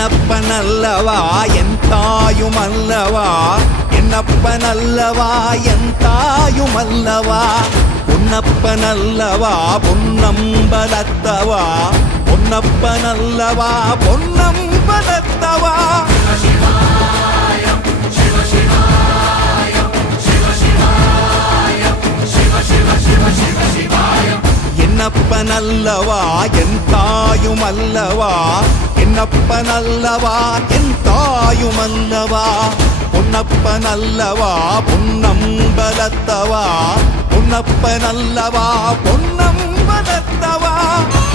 என்னப்பனல்லவா என் தாயுமல்லவா, என்னப்பனல்லவா என் தாயுமல்லவா, பொன்னப்பனல்லவா பொன்னம்பலத்தவா, பொன்னப்பனல்லவா பொன்னம்பலத்தவா. என்னப்பனல்லவா என் தாயுமல்லவா, என்னப்பனல்லவா என் தாயுமல்லவா, பொன்னப்பனல்லவா பொன்னம்பலத்தவா, பொன்னப்பனல்லவா பொன்னம்பலத்தவா.